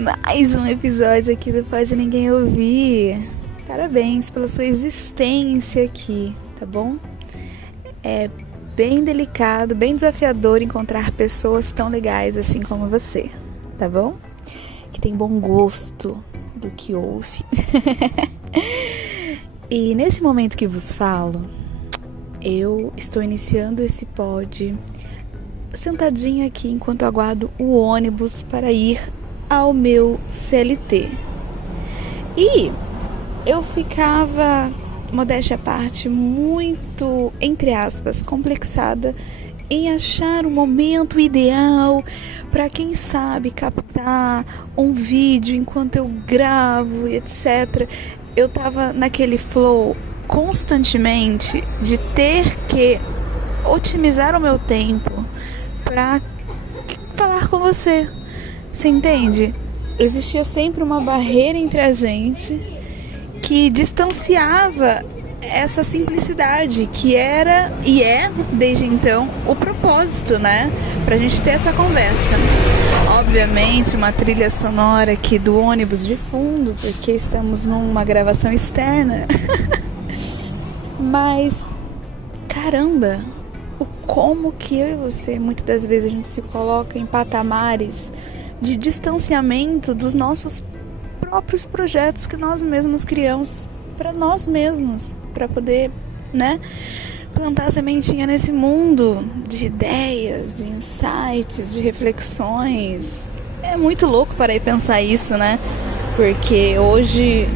Mais um episódio aqui do Pode Ninguém Ouvir. Parabéns pela sua existência aqui, tá bom? É bem delicado, bem desafiador encontrar pessoas tão legais assim como você, tá bom? Que tem bom gosto do que ouve. E nesse momento que vos falo, eu estou iniciando esse pod sentadinha aqui enquanto aguardo o ônibus para ir ao meu CLT. E eu ficava, modéstia à parte, muito, entre aspas, complexada em achar o momento ideal para, quem sabe, captar um vídeo enquanto eu gravo e etc. Eu tava naquele flow constantemente de ter que otimizar o meu tempo para falar com você. Você entende? Existia sempre uma barreira entre a gente que distanciava essa simplicidade que era e é, desde então, o propósito, né? Pra gente ter essa conversa. Obviamente, uma trilha sonora aqui do ônibus de fundo, porque estamos numa gravação externa. Mas, caramba, o como que eu e você, muitas das vezes a gente se coloca em patamares de distanciamento dos nossos próprios projetos que nós mesmos criamos para nós mesmos, para poder, né, plantar a sementinha nesse mundo de ideias, de insights, de reflexões. É muito louco parar e pensar isso, né? Porque hoje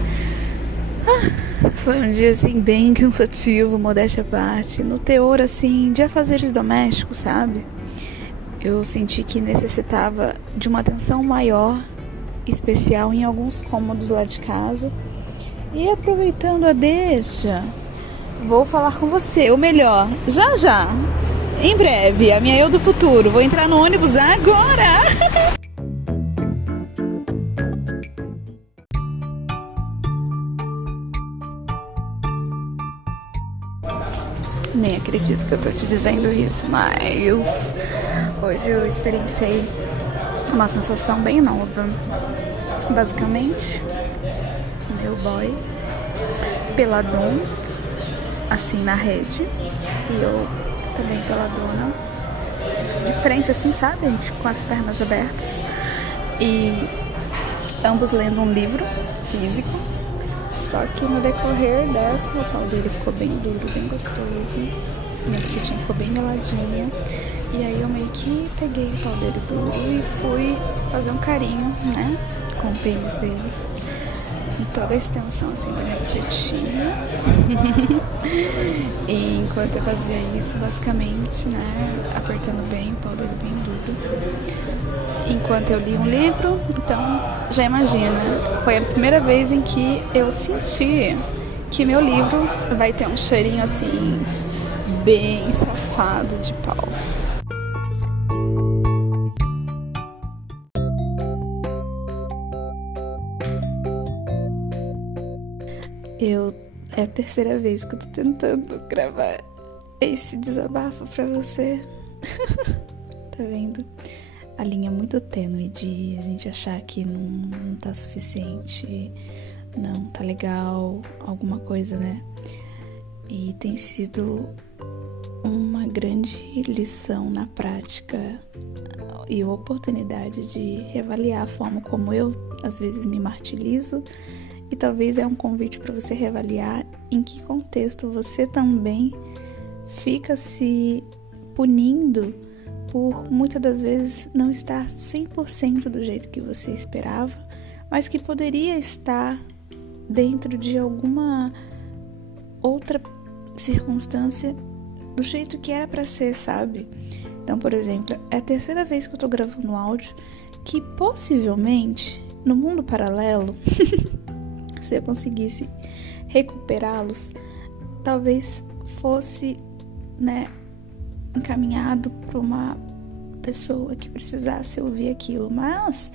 foi um dia assim bem cansativo, modéstia à parte, no teor assim de afazeres domésticos, sabe? Eu senti que necessitava de uma atenção maior, especial em alguns cômodos lá de casa. E aproveitando a deixa, vou falar com você, ou melhor, já, em breve, a minha eu do futuro. Vou entrar no ônibus agora! Nem acredito que eu tô te dizendo isso, mas hoje eu experienciei uma sensação bem nova. Basicamente, meu boy peladão, assim na rede, e eu também peladona, de frente assim, sabe, gente, com as pernas abertas, e ambos lendo um livro físico. Só que no decorrer dessa, o pau dele ficou bem duro, bem gostoso, minha bucetinha ficou bem meladinha, e aí eu meio que peguei o pau dele duro e fui fazer um carinho, né, com o pênis dele, em toda a extensão assim da minha bucetinha. E enquanto eu fazia isso, basicamente, né, apertando bem o pau dele bem duro, enquanto eu li um livro. Então, já imagina, foi a primeira vez em que eu senti que meu livro vai ter um cheirinho assim, bem safado de pau. É a terceira vez que eu tô tentando gravar esse desabafo pra você. Tá vendo? A linha é muito tênue de a gente achar que não tá suficiente, não tá legal, alguma coisa, né? E tem sido uma grande lição na prática e oportunidade de reavaliar a forma como eu, às vezes, me martirizo. E talvez é um convite para você reavaliar em que contexto você também fica se punindo por muitas das vezes não estar 100% do jeito que você esperava, mas que poderia estar dentro de alguma outra circunstância do jeito que era para ser, sabe? Então, por exemplo, é a terceira vez que eu tô gravando áudio que possivelmente, no mundo paralelo, se eu conseguisse recuperá-los, talvez fosse, né, encaminhado para uma pessoa que precisasse ouvir aquilo. Mas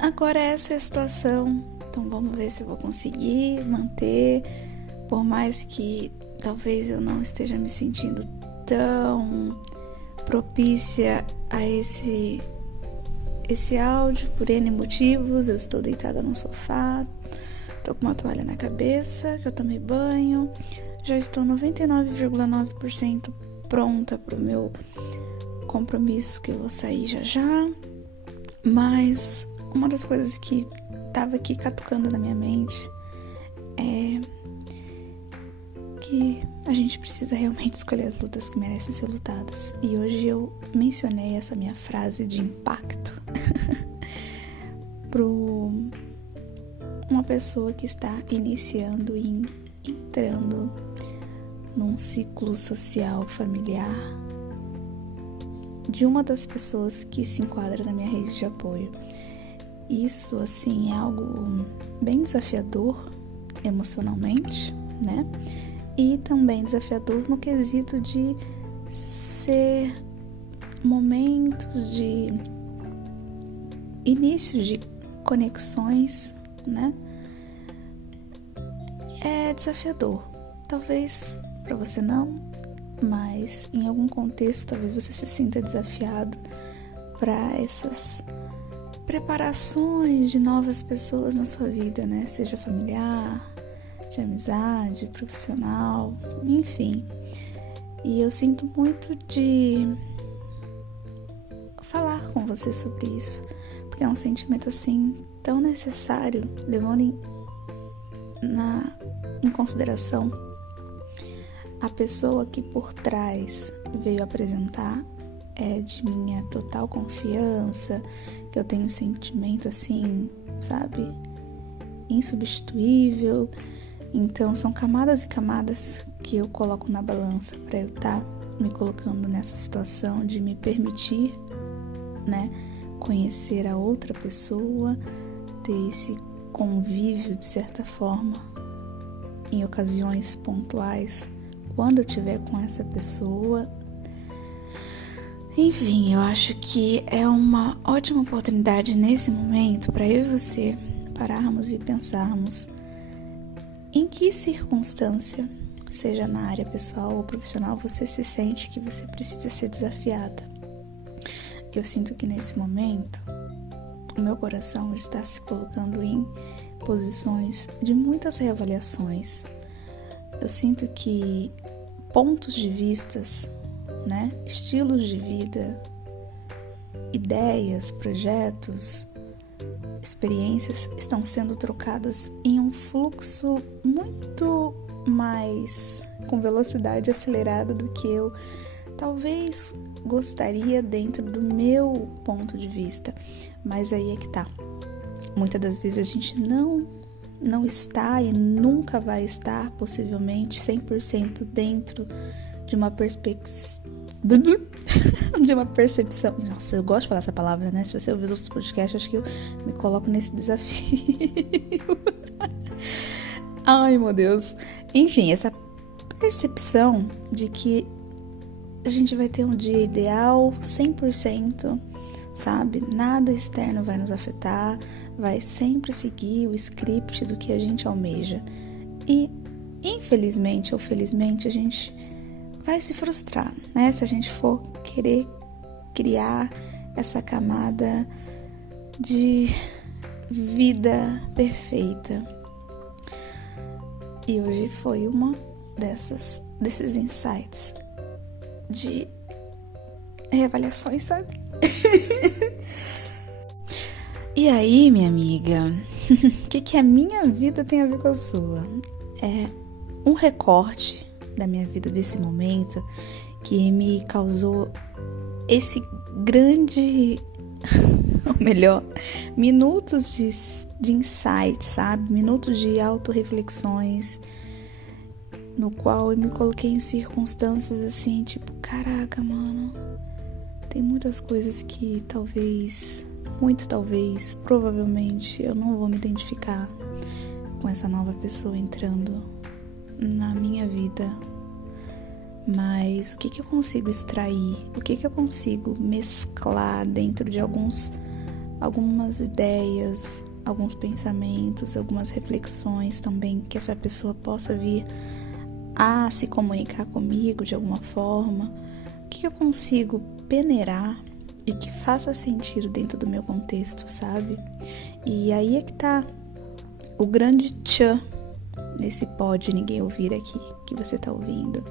agora essa é a situação, então vamos ver se eu vou conseguir manter, por mais que talvez eu não esteja me sentindo tão propícia a esse esse áudio por N motivos. Eu estou deitada no sofá, tô com uma toalha na cabeça, que eu tomei banho, já estou 99,9% pronta pro meu compromisso, que eu vou sair já já. Mas uma das coisas que tava aqui catucando na minha mente é que a gente precisa realmente escolher as lutas que merecem ser lutadas. E hoje eu mencionei essa minha frase de impacto para uma pessoa que está iniciando e entrando num ciclo social familiar de uma das pessoas que se enquadra na minha rede de apoio. Isso, assim, é algo bem desafiador emocionalmente, né? E também desafiador no quesito de ser momentos de inícios de conexões, né? É desafiador. Talvez para você não, mas em algum contexto talvez você se sinta desafiado para essas preparações de novas pessoas na sua vida, né? Seja familiar, de amizade, profissional, enfim. E eu sinto muito de falar com você sobre isso, porque é um sentimento assim tão necessário, levando em consideração a pessoa que por trás veio apresentar, é de minha total confiança, que eu tenho um sentimento assim, sabe, insubstituível. Então são camadas e camadas que eu coloco na balança para eu estar me colocando nessa situação de me permitir, né, conhecer a outra pessoa, ter esse convívio de certa forma em ocasiões pontuais quando eu estiver com essa pessoa. Enfim, eu acho que é uma ótima oportunidade nesse momento para eu e você pararmos e pensarmos em que circunstância, seja na área pessoal ou profissional, você se sente que você precisa ser desafiada. Eu sinto que nesse momento o meu coração está se colocando em posições de muitas reavaliações. Eu sinto que pontos de vistas, né, estilos de vida, ideias, projetos, experiências estão sendo trocadas em um fluxo muito mais com velocidade acelerada do que eu talvez gostaria dentro do meu ponto de vista. Mas aí é que tá. Muitas das vezes a gente não está e nunca vai estar, possivelmente, 100% dentro de uma de uma percepção. Nossa, eu gosto de falar essa palavra, né? Se você ouvir os outros podcasts, acho que eu me coloco nesse desafio. Ai, meu Deus. Enfim, essa percepção de que a gente vai ter um dia ideal, 100%, sabe? Nada externo vai nos afetar, vai sempre seguir o script do que a gente almeja. E, infelizmente ou felizmente, a gente vai se frustrar, né? Se a gente for querer criar essa camada de vida perfeita. E hoje foi uma desses insights de reavaliações, sabe? E aí, minha amiga, o que a minha vida tem a ver com a sua? É um recorte da minha vida desse momento que me causou esse grande, ou melhor, minutos de insight, sabe? Minutos de autorreflexões, no qual eu me coloquei em circunstâncias assim, tipo, caraca, mano, tem muitas coisas que provavelmente eu não vou me identificar com essa nova pessoa entrando na minha vida. Mas o que eu consigo extrair? O que eu consigo mesclar dentro de algumas ideias, alguns pensamentos, algumas reflexões também, que essa pessoa possa vir a se comunicar comigo de alguma forma? O que eu consigo peneirar e que faça sentido dentro do meu contexto, sabe? E aí é que tá o grande tchan nesse pode ninguém ouvir aqui, que você tá ouvindo.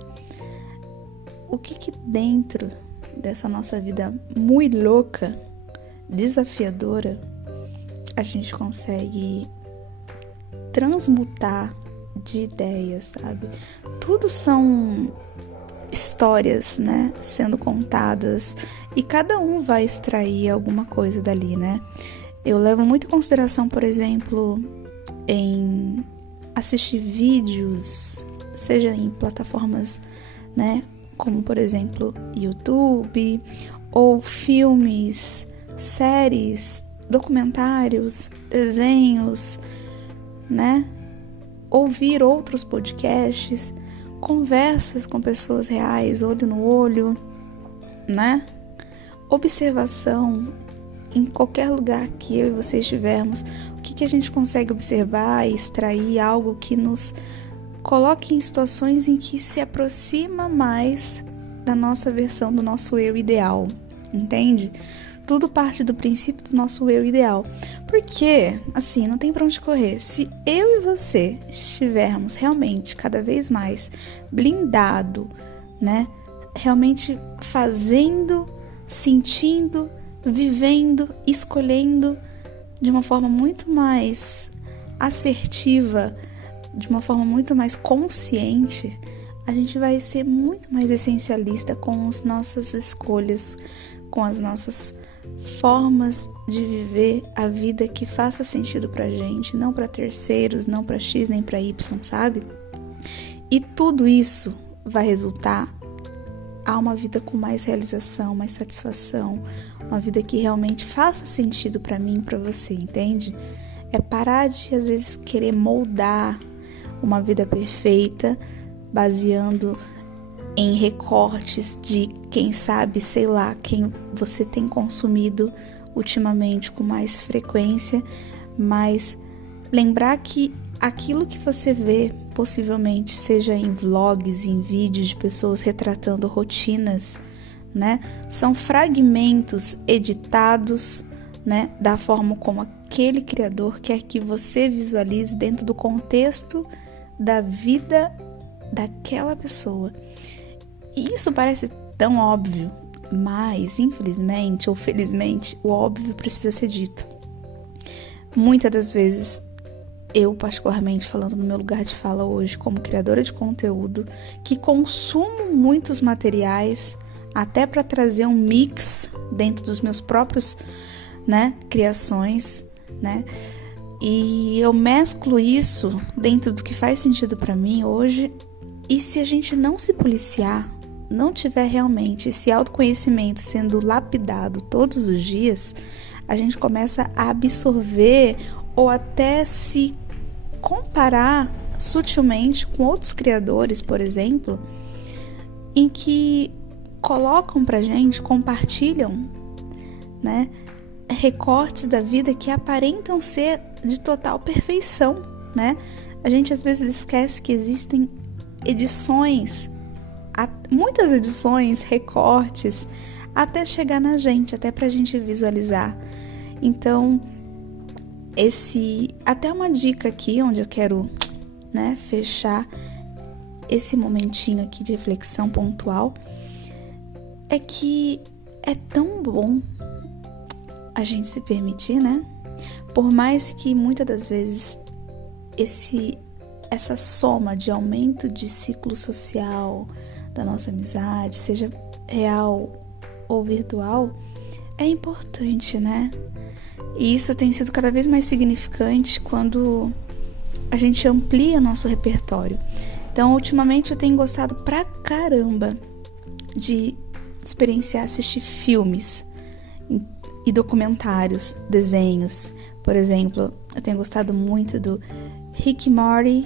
O que dentro dessa nossa vida muito louca, desafiadora, a gente consegue transmutar de ideias, sabe? Tudo são histórias, né, sendo contadas, e cada um vai extrair alguma coisa dali, né? Eu levo muito em consideração, por exemplo, em assistir vídeos, seja em plataformas, né, como por exemplo YouTube, ou filmes, séries, documentários, desenhos, né? Ouvir outros podcasts, conversas com pessoas reais, olho no olho, né? Observação em qualquer lugar que eu e você estivermos. O que a gente consegue observar e extrair algo que nos coloque em situações em que se aproxima mais da nossa versão do nosso eu ideal, entende? Tudo parte do princípio do nosso eu ideal. Porque, assim, não tem pra onde correr. Se eu e você estivermos realmente cada vez mais blindado, né? Realmente fazendo, sentindo, vivendo, escolhendo de uma forma muito mais assertiva, de uma forma muito mais consciente, a gente vai ser muito mais essencialista com as nossas escolhas, com as nossas formas de viver a vida que faça sentido pra gente, não pra terceiros, não pra X nem pra Y, sabe? E tudo isso vai resultar a uma vida com mais realização, mais satisfação, uma vida que realmente faça sentido pra mim e pra você, entende? É parar de, às vezes, querer moldar uma vida perfeita baseando em recortes de, quem sabe, sei lá, quem você tem consumido ultimamente com mais frequência, mas lembrar que aquilo que você vê, possivelmente, seja em vlogs, em vídeos de pessoas retratando rotinas, né, são fragmentos editados, né, da forma como aquele criador quer que você visualize dentro do contexto da vida daquela pessoa. E isso parece tão óbvio, mas infelizmente ou felizmente o óbvio precisa ser dito. Muitas das vezes, eu particularmente falando no meu lugar de fala hoje como criadora de conteúdo, que consumo muitos materiais até para trazer um mix dentro dos meus próprios, né, criações, né? E eu mesclo isso dentro do que faz sentido para mim hoje. E se a gente não se policiar, não tiver realmente esse autoconhecimento sendo lapidado todos os dias, a gente começa a absorver ou até se comparar sutilmente com outros criadores, por exemplo, em que colocam pra gente, compartilham, né, recortes da vida que aparentam ser de total perfeição, né? A gente às vezes esquece que existem edições, muitas edições, recortes, até chegar na gente, até pra gente visualizar. Então, até uma dica aqui, onde eu quero, né, fechar esse momentinho aqui de reflexão pontual, é que é tão bom a gente se permitir, né? Por mais que muitas das vezes essa soma de aumento de ciclo social da nossa amizade, seja real ou virtual, é importante, né? E isso tem sido cada vez mais significante quando a gente amplia nosso repertório. Então, ultimamente eu tenho gostado pra caramba de experienciar, assistir filmes e documentários, desenhos. Por exemplo, eu tenho gostado muito do Rick e Morty.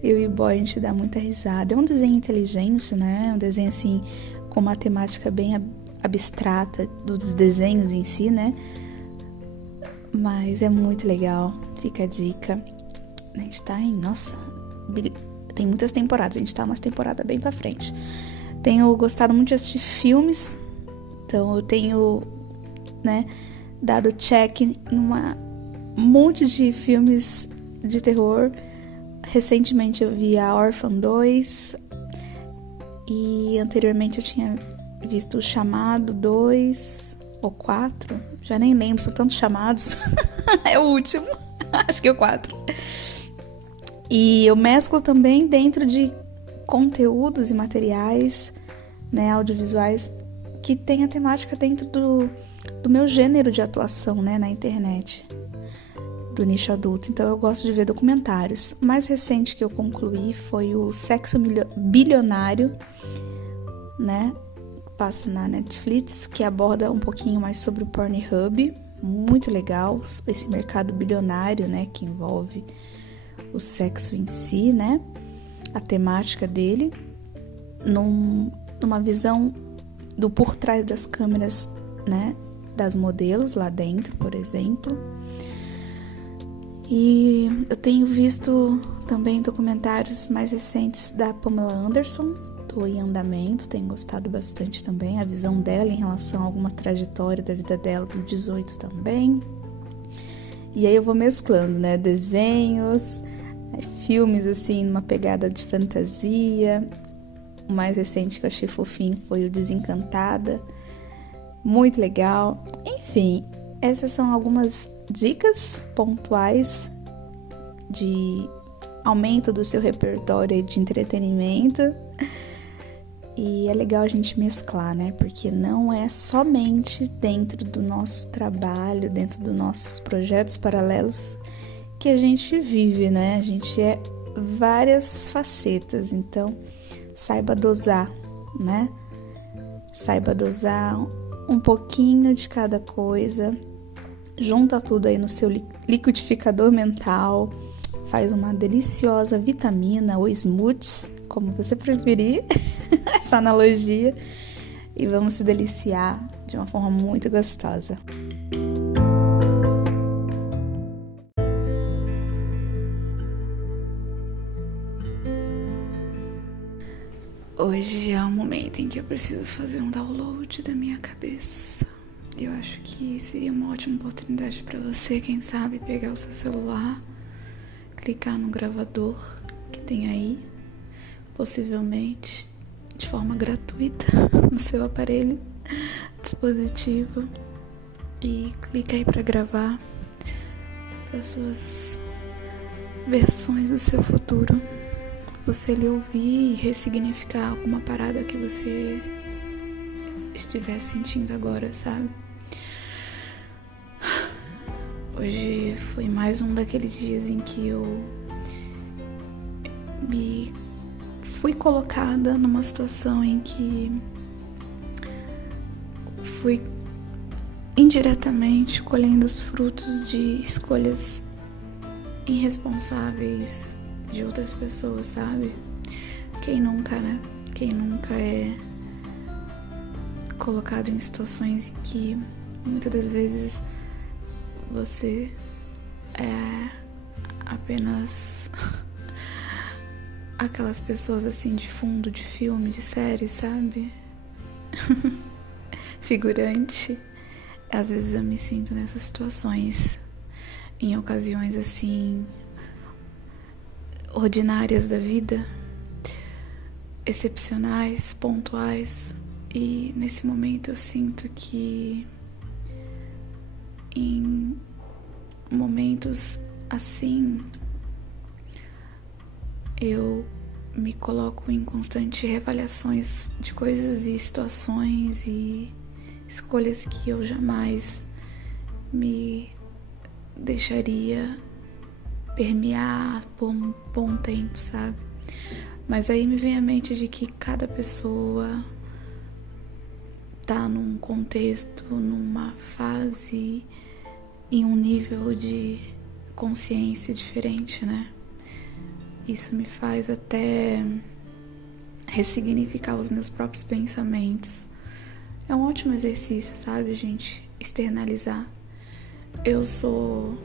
Eu e o boy, a gente dá muita risada. É um desenho inteligente, né? Um desenho assim com uma temática bem abstrata dos desenhos em si, né? Mas é muito legal. Fica a dica. A gente tá em... Nossa, tem muitas temporadas. A gente tá umas temporadas bem pra frente. Tenho gostado muito de assistir filmes Então eu tenho, né, dado check em um monte de filmes de terror. Recentemente eu vi a Órfã 2 e anteriormente eu tinha visto o Chamado 2 ou 4, já nem lembro, são tantos chamados. É o último, acho que é o 4. E eu mesclo também dentro de conteúdos e materiais, né, audiovisuais que tem a temática dentro do meu gênero de atuação, né, na internet, do nicho adulto. Então eu gosto de ver documentários. O mais recente que eu concluí foi o Sexo Bilionário, né, passa na Netflix, que aborda um pouquinho mais sobre o Pornhub. Muito legal esse mercado bilionário, né, que envolve o sexo em si, né, a temática dele, numa visão do por trás das câmeras, né, das modelos lá dentro, por exemplo. E eu tenho visto também documentários mais recentes da Pamela Anderson, do Em Andamento, tenho gostado bastante também, a visão dela em relação a algumas trajetórias da vida dela, do 18 também. E aí eu vou mesclando, né, desenhos, filmes assim, numa pegada de fantasia. O mais recente que eu achei fofinho foi o Desencantada, muito legal. Enfim, essas são algumas dicas pontuais de aumento do seu repertório de entretenimento. E é legal a gente mesclar, né? Porque não é somente dentro do nosso trabalho, dentro dos nossos projetos paralelos que a gente vive, né? A gente é várias facetas, então saiba dosar, né? Saiba dosar um pouquinho de cada coisa, junta tudo aí no seu liquidificador mental, faz uma deliciosa vitamina ou smoothie, como você preferir, essa analogia, e vamos se deliciar de uma forma muito gostosa. Hoje é o momento em que eu preciso fazer um download da minha cabeça. Eu acho que seria uma ótima oportunidade para você, quem sabe, pegar o seu celular, clicar no gravador que tem aí, possivelmente de forma gratuita no seu aparelho, dispositivo, e clica aí para gravar para suas versões do seu futuro. Você lhe ouvir e ressignificar alguma parada que você estiver sentindo agora, sabe? Hoje foi mais um daqueles dias em que eu me fui colocada numa situação em que fui indiretamente colhendo os frutos de escolhas irresponsáveis de outras pessoas, sabe? Quem nunca, né? Quem nunca é colocado em situações em que muitas das vezes você é apenas aquelas pessoas assim de fundo de filme, de série, sabe? Figurante. Às vezes eu me sinto nessas situações, em ocasiões assim ordinárias da vida, excepcionais, pontuais, e nesse momento eu sinto que em momentos assim eu me coloco em constante reavaliações de coisas e situações e escolhas que eu jamais me deixaria permear por um bom tempo, sabe? Mas aí me vem à mente de que cada pessoa tá num contexto, numa fase, em um nível de consciência diferente, né? Isso me faz até ressignificar os meus próprios pensamentos. É um ótimo exercício, sabe, gente? Externalizar. Eu sou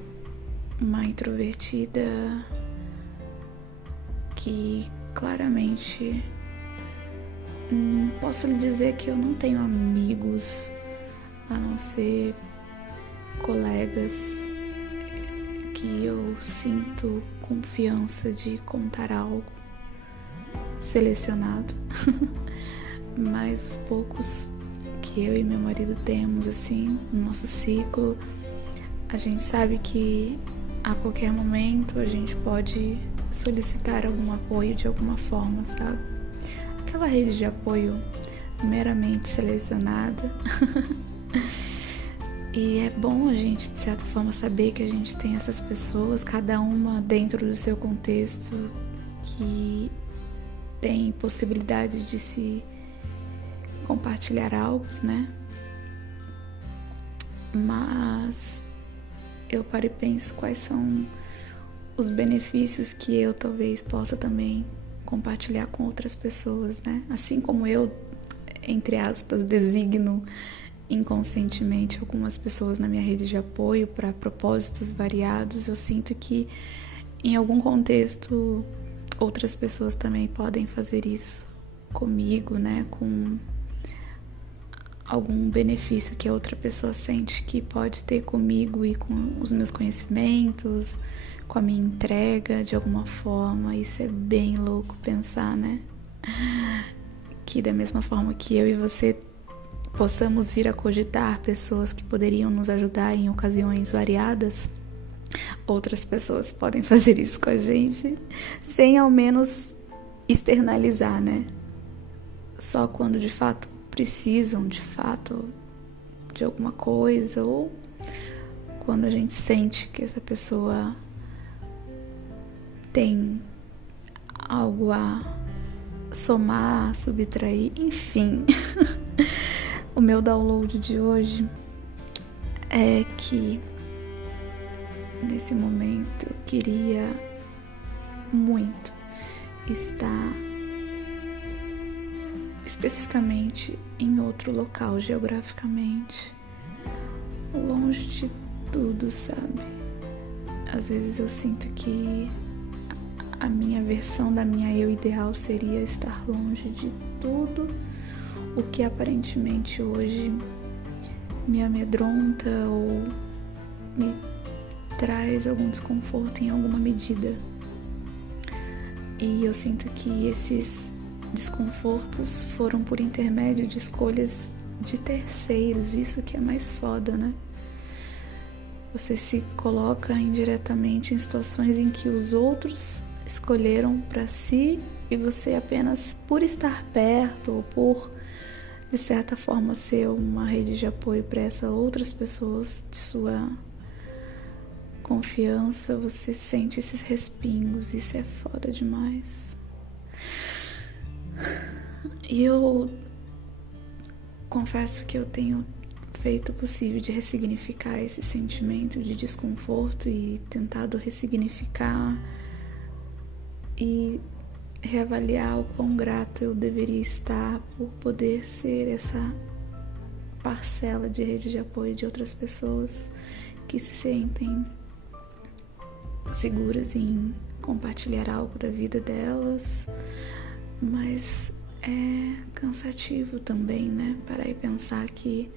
uma introvertida que claramente posso lhe dizer que eu não tenho amigos a não ser colegas que eu sinto confiança de contar algo selecionado. Mas os poucos que eu e meu marido temos assim no nosso ciclo, a gente sabe que a qualquer momento a gente pode solicitar algum apoio de alguma forma, sabe? Aquela rede de apoio meramente selecionada. E é bom a gente, de certa forma, saber que a gente tem essas pessoas, cada uma dentro do seu contexto, que tem possibilidade de se compartilhar algo, né? Mas eu paro e penso quais são os benefícios que eu talvez possa também compartilhar com outras pessoas, né? Assim como eu, entre aspas, designo inconscientemente algumas pessoas na minha rede de apoio para propósitos variados, eu sinto que em algum contexto outras pessoas também podem fazer isso comigo, né? Com algum benefício que a outra pessoa sente que pode ter comigo e com os meus conhecimentos, com a minha entrega de alguma forma. Isso é bem louco pensar, né? Que da mesma forma que eu e você possamos vir a cogitar pessoas que poderiam nos ajudar em ocasiões variadas, outras pessoas podem fazer isso com a gente sem ao menos externalizar, né? Só quando de fato precisam de fato de alguma coisa, ou quando a gente sente que essa pessoa tem algo a somar, subtrair, enfim. O meu download de hoje é que nesse momento eu queria muito estar especificamente em outro local geograficamente, longe de tudo, sabe? Às vezes eu sinto que a minha versão da minha eu ideal seria estar longe de tudo o que aparentemente hoje me amedronta ou me traz algum desconforto em alguma medida. E eu sinto que esses desconfortos foram por intermédio de escolhas de terceiros, isso que é mais foda, né? Você se coloca indiretamente em situações em que os outros escolheram para si e você apenas por estar perto ou por, de certa forma, ser uma rede de apoio para essas outras pessoas de sua confiança, você sente esses respingos. Isso é foda demais. E eu confesso que eu tenho feito o possível de ressignificar esse sentimento de desconforto e tentado ressignificar e reavaliar o quão grato eu deveria estar por poder ser essa parcela de rede de apoio de outras pessoas que se sentem seguras em compartilhar algo da vida delas, mas é cansativo também, né? Parar e pensar que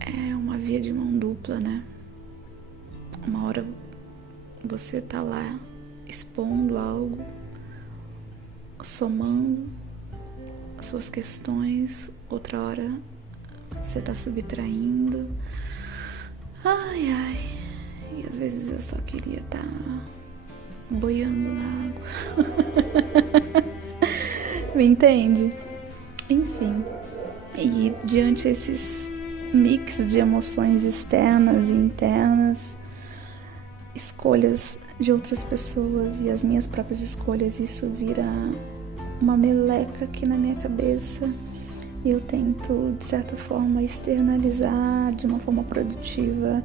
é uma via de mão dupla, né? Uma hora você tá lá expondo algo, somando as suas questões, outra hora você tá subtraindo. Ai, ai. E às vezes eu só queria estar boiando na água. Me entende? Enfim. E diante esses mix de emoções externas e internas, escolhas de outras pessoas e as minhas próprias escolhas, isso vira uma meleca aqui na minha cabeça. E eu tento, de certa forma, externalizar de uma forma produtiva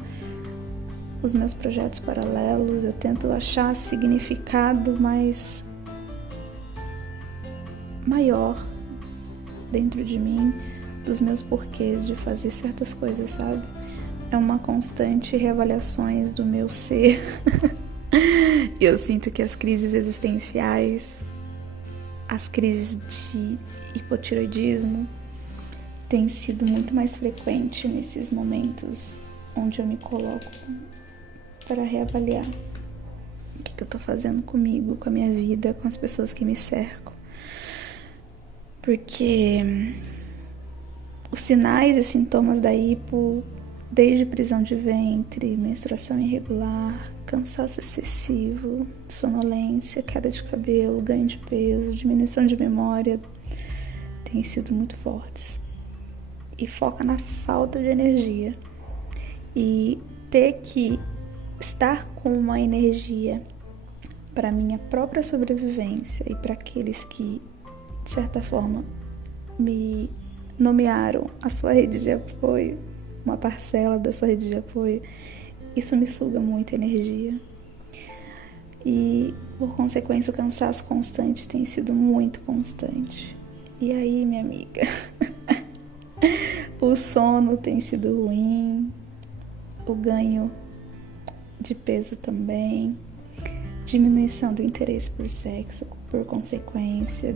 os meus projetos paralelos. Eu tento achar significado maior dentro de mim dos meus porquês de fazer certas coisas, sabe? É uma constante reavaliações do meu ser. E eu sinto que as crises existenciais as crises de hipotireoidismo têm sido muito mais frequentes nesses momentos onde eu me coloco para reavaliar o que eu tô fazendo comigo, com a minha vida, com as pessoas que me cercam. Porque os sinais e sintomas da hipo, desde prisão de ventre, menstruação irregular, cansaço excessivo, sonolência, queda de cabelo, ganho de peso, diminuição de memória, têm sido muito fortes. E foca na falta de energia. E ter que estar com uma energia para minha própria sobrevivência e para aqueles que, de certa forma, me nomearam a sua rede de apoio, uma parcela da sua rede de apoio, isso me suga muita energia. E, por consequência, o cansaço constante tem sido muito constante. E aí, minha amiga, o sono tem sido ruim, o ganho de peso também, diminuição do interesse por sexo, por consequência,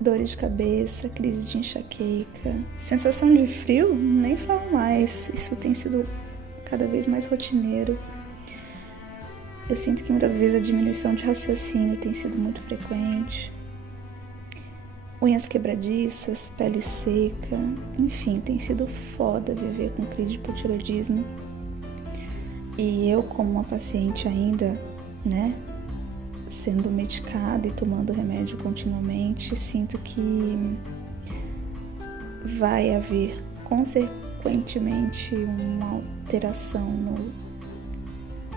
dores de cabeça, crise de enxaqueca, sensação de frio, nem falo mais, isso tem sido cada vez mais rotineiro. Eu sinto que muitas vezes a diminuição de raciocínio tem sido muito frequente, unhas quebradiças, pele seca, enfim, tem sido foda viver com crise de hipotireoidismo. E eu, como uma paciente ainda, né, sendo medicada e tomando remédio continuamente, sinto que vai haver, consequentemente, uma alteração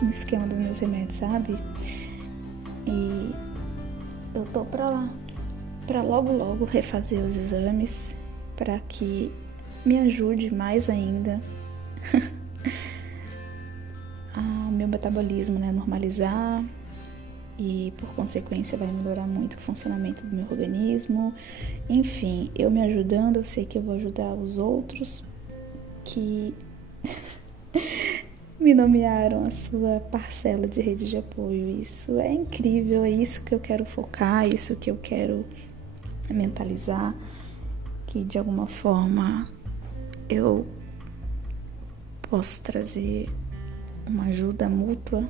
no esquema dos meus remédios, sabe? E eu tô pra logo refazer os exames, para que me ajude mais ainda o meu metabolismo, né, normalizar, e por consequência vai melhorar muito o funcionamento do meu organismo. Enfim, eu me ajudando, eu sei que eu vou ajudar os outros que me nomearam a sua parcela de rede de apoio. Isso é incrível, é isso que eu quero focar, é isso que eu quero mentalizar, que de alguma forma eu posso trazer uma ajuda mútua.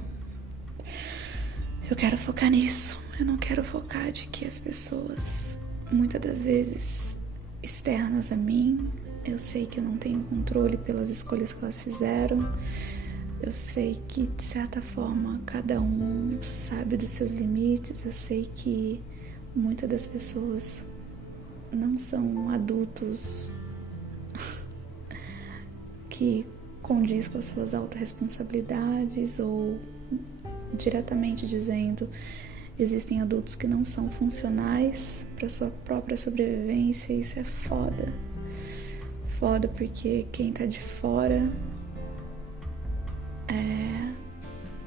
Eu quero focar nisso. Eu não quero focar de que as pessoas, muitas das vezes externas a mim, eu sei que eu não tenho controle pelas escolhas que elas fizeram. Eu sei que, de certa forma, cada um sabe dos seus limites. Eu sei que muitas das pessoas não são adultos que condiz com as suas autorresponsabilidades, ou, diretamente dizendo, existem adultos que não são funcionais para sua própria sobrevivência. Isso é foda. Foda porque quem tá de fora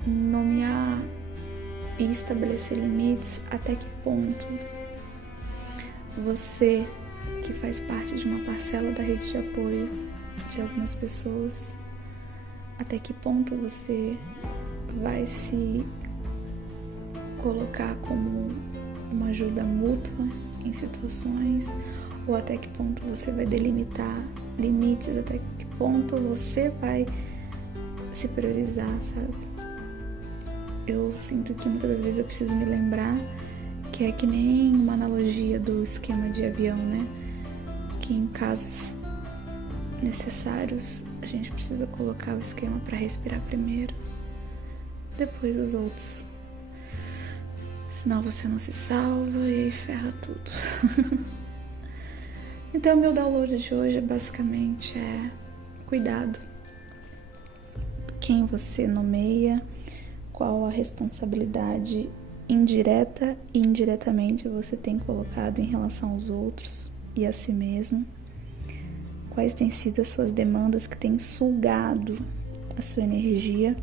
nomear e estabelecer limites, até que ponto você, que faz parte de uma parcela da rede de apoio de algumas pessoas, até que ponto você vai se colocar como uma ajuda mútua em situações, ou até que ponto você vai delimitar limites, até que ponto você vai se priorizar, sabe? Eu sinto que muitas das vezes eu preciso me lembrar que é que nem uma analogia do esquema de avião, né? Que em casos necessários a gente precisa colocar o esquema para respirar primeiro, depois os outros. Senão você não se salva e aí ferra tudo. Então, meu download de hoje basicamente cuidado. Quem você nomeia, qual a responsabilidade indireta e indiretamente você tem colocado em relação aos outros e a si mesmo. Quais têm sido as suas demandas que têm sugado a sua energia.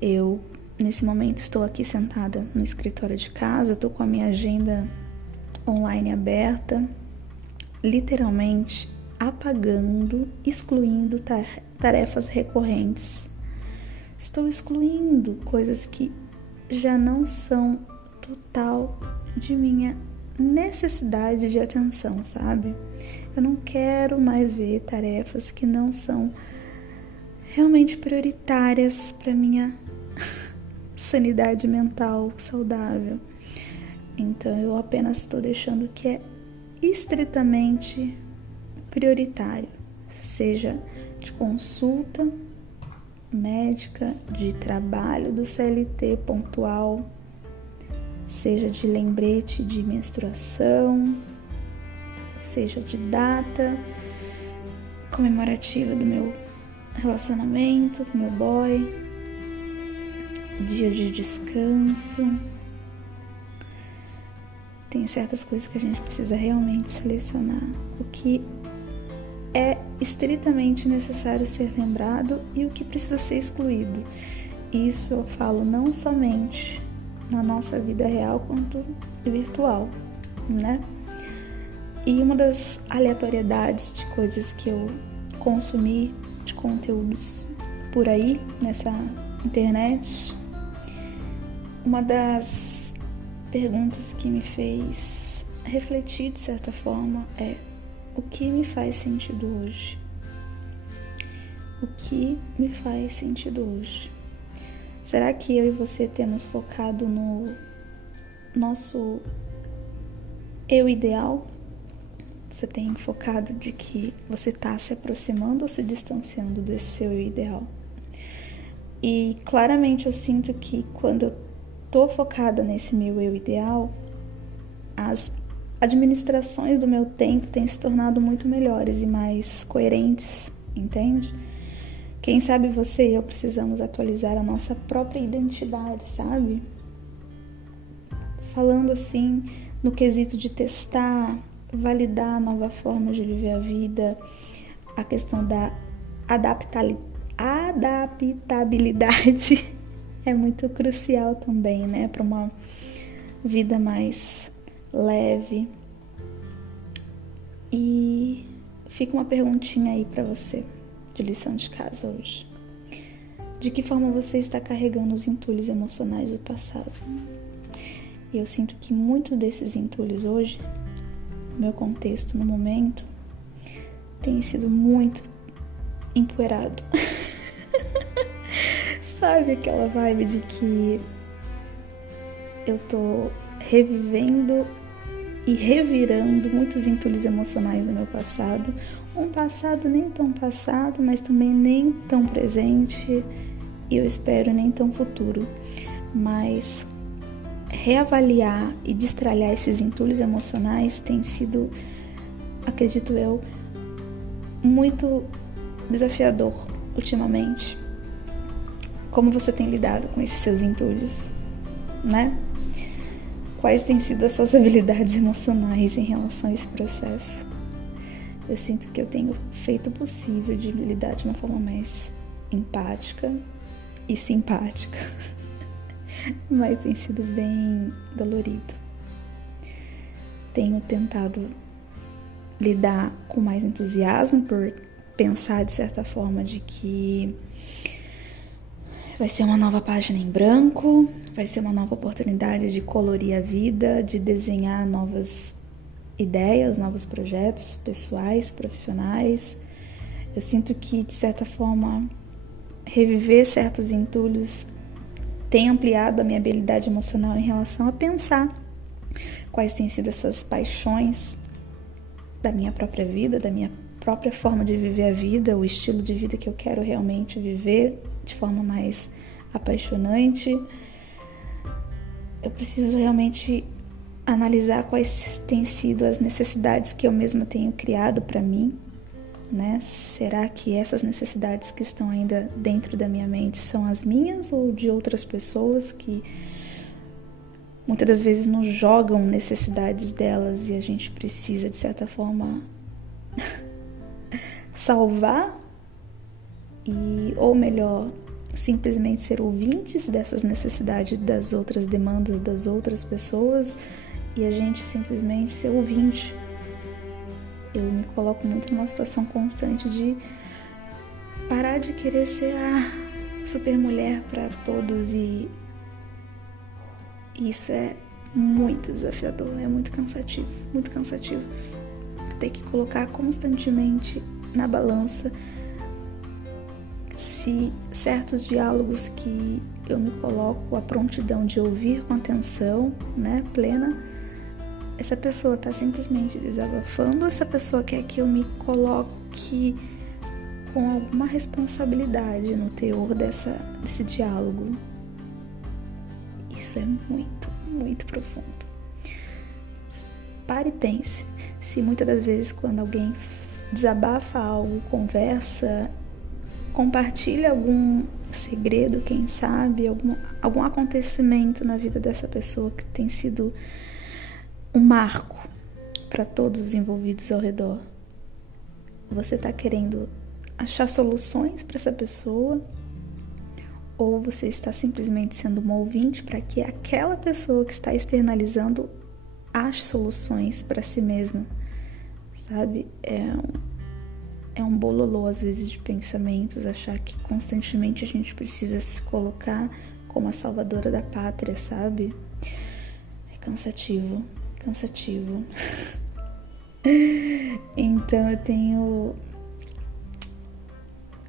Eu, nesse momento, estou aqui sentada no escritório de casa, estou com a minha agenda online aberta, literalmente apagando, excluindo tarefas recorrentes. Estou excluindo coisas que já não são total de minha necessidade de atenção, sabe? Eu não quero mais ver tarefas que não são realmente prioritárias para minha sanidade mental saudável. Então eu apenas estou deixando o que é estritamente prioritário, seja de consulta médica, de trabalho do CLT pontual, seja de lembrete de menstruação, seja de data comemorativa do meu relacionamento com meu boy, dia de descanso. Tem certas coisas que a gente precisa realmente selecionar o que é estritamente necessário ser lembrado e o que precisa ser excluído. Isso eu falo não somente na nossa vida real quanto virtual, né? E uma das aleatoriedades de coisas que eu consumi, de conteúdos por aí, nessa internet, uma das perguntas que me fez refletir de certa forma é: o que me faz sentido hoje? O que me faz sentido hoje? Será que eu e você temos focado no nosso eu ideal? Você tem focado de que você está se aproximando ou se distanciando desse seu eu ideal? E claramente eu sinto que quando eu estou focada nesse meu eu ideal, as administrações do meu tempo têm se tornado muito melhores e mais coerentes, entende? Quem sabe você e eu precisamos atualizar a nossa própria identidade, sabe? Falando assim, no quesito de testar, validar a nova forma de viver a vida, a questão da adaptabilidade é muito crucial também, né? Para uma vida mais leve. E fica uma perguntinha aí para você, de lição de casa hoje. De que forma você está carregando os entulhos emocionais do passado? E eu sinto que muitos desses entulhos hoje, no meu contexto, no momento, tem sido muito empoeirado. Sabe aquela vibe de que eu tô revivendo e revirando muitos entulhos emocionais do meu passado. Um passado nem tão passado, mas também nem tão presente e eu espero nem tão futuro. Mas reavaliar e destralhar esses entulhos emocionais tem sido, acredito eu, muito desafiador ultimamente. Como você tem lidado com esses seus entulhos, né? Quais têm sido as suas habilidades emocionais em relação a esse processo? Eu sinto que eu tenho feito o possível de lidar de uma forma mais empática e simpática, mas tem sido bem dolorido. Tenho tentado lidar com mais entusiasmo por pensar de certa forma de que vai ser uma nova página em branco, vai ser uma nova oportunidade de colorir a vida, de desenhar novas ideias, novos projetos pessoais, profissionais. Eu sinto que, de certa forma, reviver certos entulhos tem ampliado a minha habilidade emocional em relação a pensar quais têm sido essas paixões da minha própria vida, da minha própria forma de viver a vida, o estilo de vida que eu quero realmente viver de forma mais apaixonante. Eu preciso realmente analisar quais têm sido as necessidades que eu mesma tenho criado para mim, né? Será que essas necessidades que estão ainda dentro da minha mente são as minhas ou de outras pessoas que muitas das vezes nos jogam necessidades delas e a gente precisa, de certa forma, salvar ou melhor, simplesmente ser ouvintes dessas necessidades das outras demandas das outras pessoas e a gente simplesmente ser ouvinte. Eu me coloco muito numa situação constante de parar de querer ser a super mulher para todos e isso é muito desafiador, é muito cansativo, muito cansativo. Ter que colocar constantemente na balança se certos diálogos que eu me coloco a prontidão de ouvir com atenção, né, plena, essa pessoa tá simplesmente desabafando, ou essa pessoa quer que eu me coloque com alguma responsabilidade no teor desse diálogo. Isso é muito, muito profundo. Pare e pense, se muitas das vezes quando alguém desabafa algo, conversa, compartilha algum segredo, quem sabe, algum acontecimento na vida dessa pessoa que tem sido um marco para todos os envolvidos ao redor. Você está querendo achar soluções para essa pessoa, ou você está simplesmente sendo uma ouvinte para que aquela pessoa que está externalizando ache soluções para si mesma, sabe? É um bololô às vezes de pensamentos, achar que constantemente a gente precisa se colocar como a salvadora da pátria, sabe? É cansativo. Então eu tenho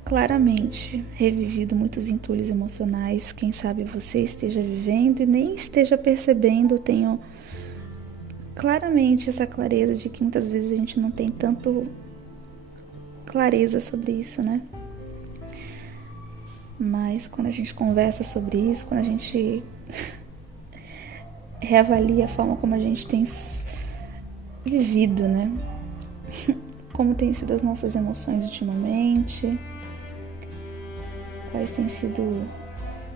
claramente revivido muitos entulhos emocionais. Quem sabe você esteja vivendo e nem esteja percebendo. Tenho claramente essa clareza de que muitas vezes a gente não tem tanto clareza sobre isso, né? Mas quando a gente conversa sobre isso, quando a gente reavalia a forma como a gente tem vivido, né? Como têm sido as nossas emoções ultimamente, quais têm sido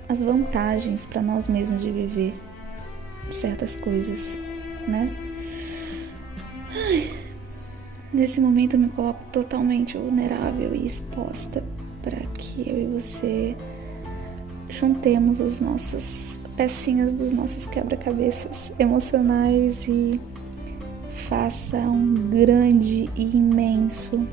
as vantagens para nós mesmos de viver certas coisas, né? Nesse momento eu me coloco totalmente vulnerável e exposta para que eu e você juntemos as nossas pecinhas dos nossos quebra-cabeças emocionais e faça um grande e imenso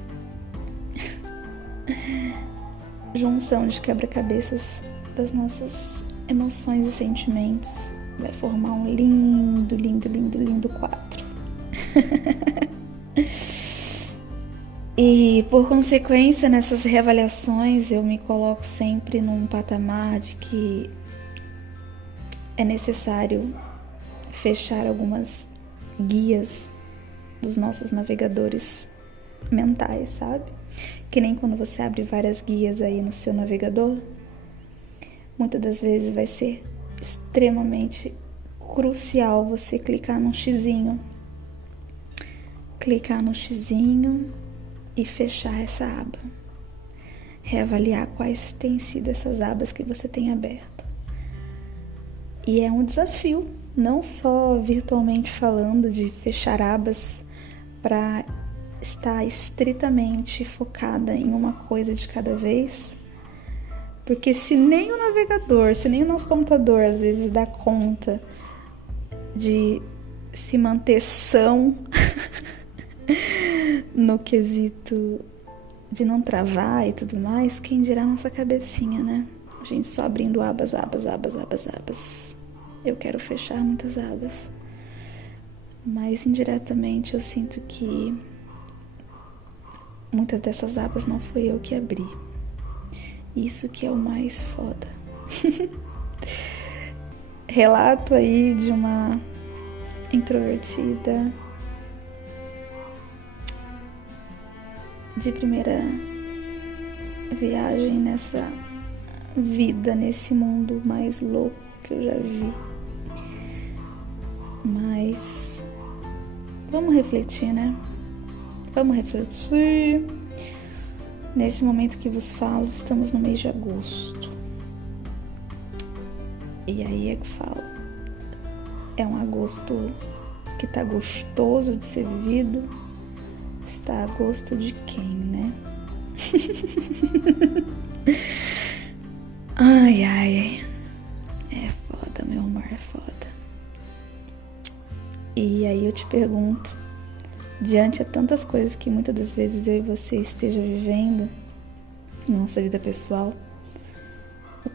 junção de quebra-cabeças das nossas emoções e sentimentos. Vai formar um lindo quadro. E por consequência, nessas reavaliações, eu me coloco sempre num patamar de que é necessário fechar algumas guias dos nossos navegadores mentais, sabe? Que nem quando você abre várias guias aí no seu navegador, muitas das vezes vai ser extremamente crucial você clicar no xizinho e fechar essa aba. Reavaliar quais têm sido essas abas que você tem aberto. E é um desafio, não só virtualmente falando de fechar abas para estar estritamente focada em uma coisa de cada vez, porque se nem o navegador, se nem o nosso computador às vezes dá conta de se manter são no quesito de não travar e tudo mais, quem dirá a nossa cabecinha, né? A gente só abrindo abas. Eu quero fechar muitas abas, mas indiretamente eu sinto que muitas dessas abas não fui eu que abri. Isso que é o mais foda. Relato aí de uma introvertida de primeira viagem nessa vida, nesse mundo mais louco que eu já vi. Mas vamos refletir, né? Vamos refletir. Nesse momento que vos falo, estamos no mês de agosto. E aí é que falo. É um agosto que tá gostoso de ser vivido. Está a gosto de quem, né? Ai. É foda, meu amor, é foda. E aí eu te pergunto, diante a tantas coisas que muitas das vezes eu e você esteja vivendo na nossa vida pessoal,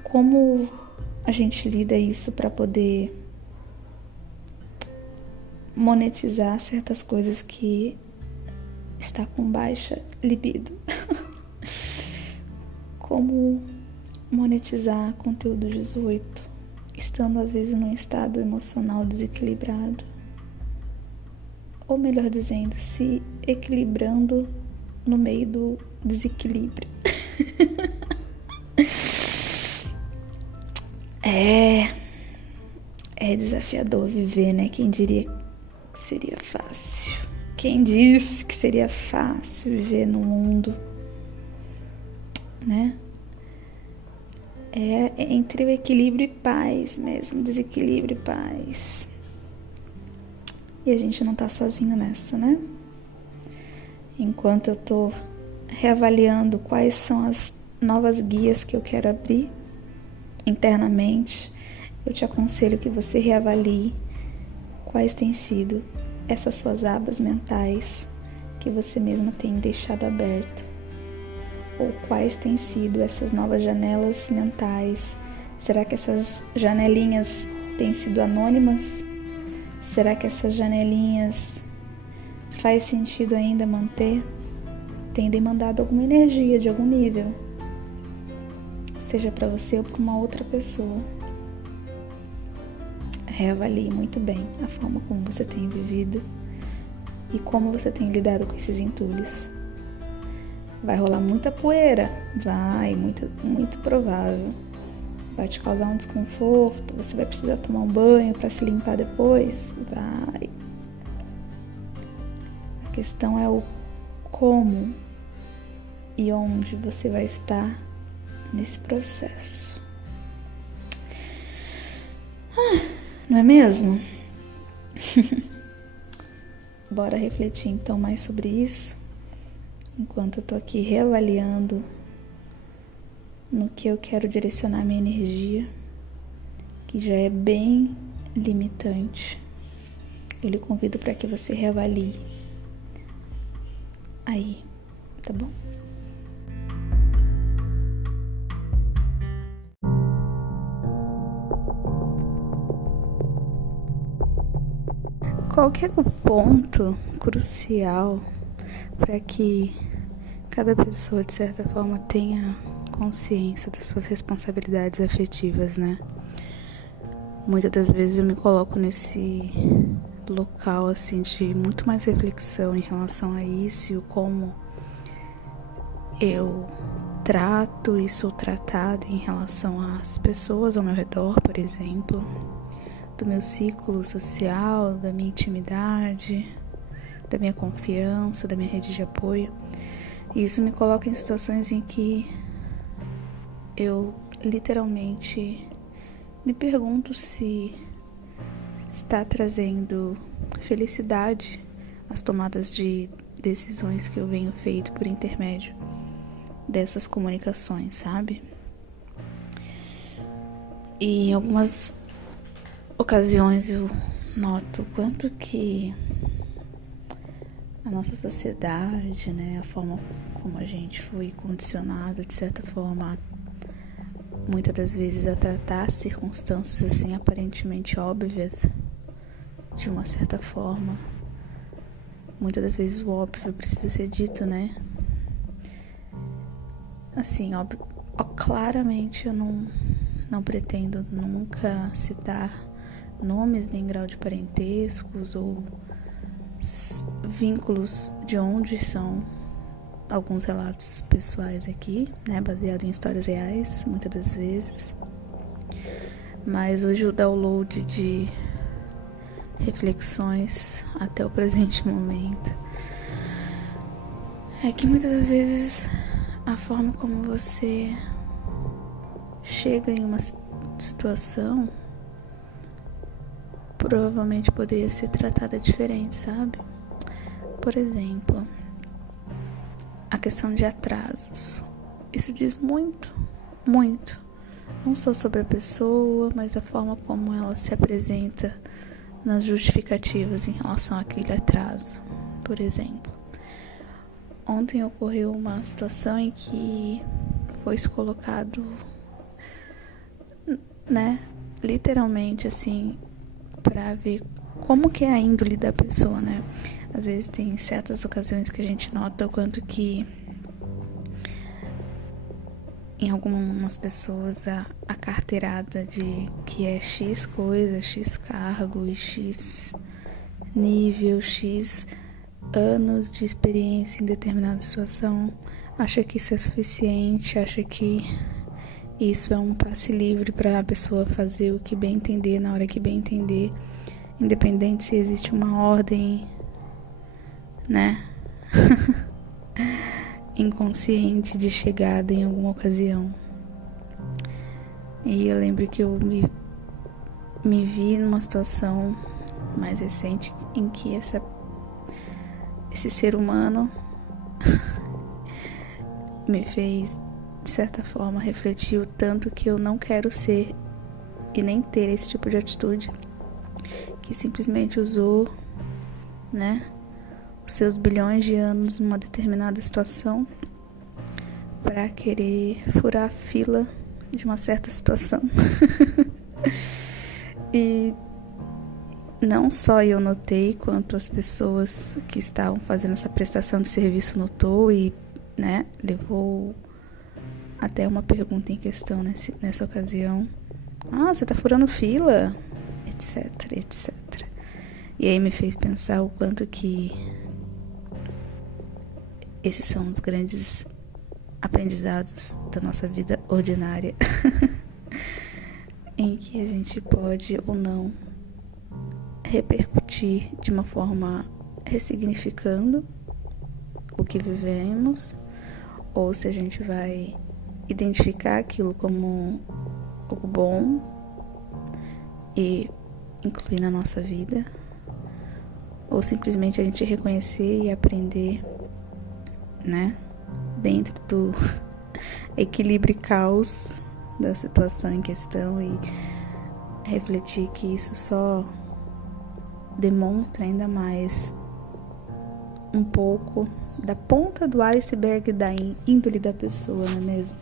como a gente lida isso para poder monetizar certas coisas que está com baixa libido. Como monetizar conteúdo 18, estando às vezes num estado emocional desequilibrado. Ou melhor dizendo, se equilibrando no meio do desequilíbrio. É desafiador viver, né? Quem diria que seria fácil? Quem disse que seria fácil viver no mundo, né? É entre o equilíbrio e paz mesmo, desequilíbrio e paz. E a gente não tá sozinho nessa, né? Enquanto eu tô reavaliando quais são as novas guias que eu quero abrir internamente, eu te aconselho que você reavalie quais têm sido essas suas abas mentais que você mesma tem deixado aberto, ou quais têm sido essas novas janelas mentais. Será que essas janelinhas têm sido anônimas? Será que essas janelinhas faz sentido ainda manter? Tem demandado alguma energia de algum nível, seja para você ou para uma outra pessoa. Reavalie muito bem a forma como você tem vivido e como você tem lidado com esses entulhos. Vai rolar muita poeira? Vai, muito provável. Vai te causar um desconforto? Você vai precisar tomar um banho para se limpar depois? Vai. A questão é o como e onde você vai estar nesse processo. Não é mesmo? Bora refletir então mais sobre isso, enquanto eu tô aqui reavaliando no que eu quero direcionar minha energia, que já é bem limitante. Eu lhe convido para que você reavalie aí, tá bom? Qual que é o ponto crucial para que cada pessoa, de certa forma, tenha consciência das suas responsabilidades afetivas, né? Muitas das vezes eu me coloco nesse local, assim, de muito mais reflexão em relação a isso e como eu trato e sou tratada em relação às pessoas ao meu redor, por exemplo, do meu ciclo social, da minha intimidade, da minha confiança, da minha rede de apoio. E isso me coloca em situações em que eu literalmente me pergunto se está trazendo felicidade às tomadas de decisões que eu venho feito por intermédio dessas comunicações, sabe? E em algumas ocasiões eu noto o quanto que a nossa sociedade, né, a forma como a gente foi condicionado, de certa forma, muitas das vezes a tratar circunstâncias assim aparentemente óbvias de uma certa forma. Muitas das vezes o óbvio precisa ser dito, né? Assim, óbvio, claramente eu não pretendo nunca citar nomes nem grau de parentescos ou vínculos de onde são alguns relatos pessoais aqui, né, baseado em histórias reais, muitas das vezes. Mas hoje o download de reflexões até o presente momento é que muitas das vezes a forma como você chega em uma situação provavelmente poderia ser tratada diferente, sabe? Por exemplo, a questão de atrasos. Isso diz muito, muito. Não só sobre a pessoa, mas a forma como ela se apresenta nas justificativas em relação àquele atraso. Por exemplo, ontem ocorreu uma situação em que foi se colocado, né, literalmente assim, para ver como que é a índole da pessoa, né? Às vezes tem certas ocasiões que a gente nota o quanto que em algumas pessoas a carteirada de que é X coisa, X cargo e X nível, X anos de experiência em determinada situação, acha que isso é suficiente, acha que isso é um passe livre para a pessoa fazer o que bem entender na hora que bem entender, independente se existe uma ordem, né? Inconsciente de chegada em alguma ocasião. E eu lembro que eu me vi numa situação mais recente em que esse ser humano me fez, de certa forma, refletir o tanto que eu não quero ser e nem ter esse tipo de atitude, que simplesmente usou, né, os seus bilhões de anos numa determinada situação para querer furar a fila de uma certa situação. E não só eu notei, quanto as pessoas que estavam fazendo essa prestação de serviço notou e, né, levou até uma pergunta em questão nessa ocasião. Ah, você tá furando fila? Etc, etc. E aí me fez pensar o quanto que esses são os grandes aprendizados da nossa vida ordinária. Em que a gente pode ou não repercutir de uma forma ressignificando o que vivemos, ou se a gente vai identificar aquilo como algo bom e incluir na nossa vida, ou simplesmente a gente reconhecer e aprender, né, dentro do equilíbrio e caos da situação em questão, e refletir que isso só demonstra ainda mais um pouco da ponta do iceberg da índole da pessoa, não é mesmo?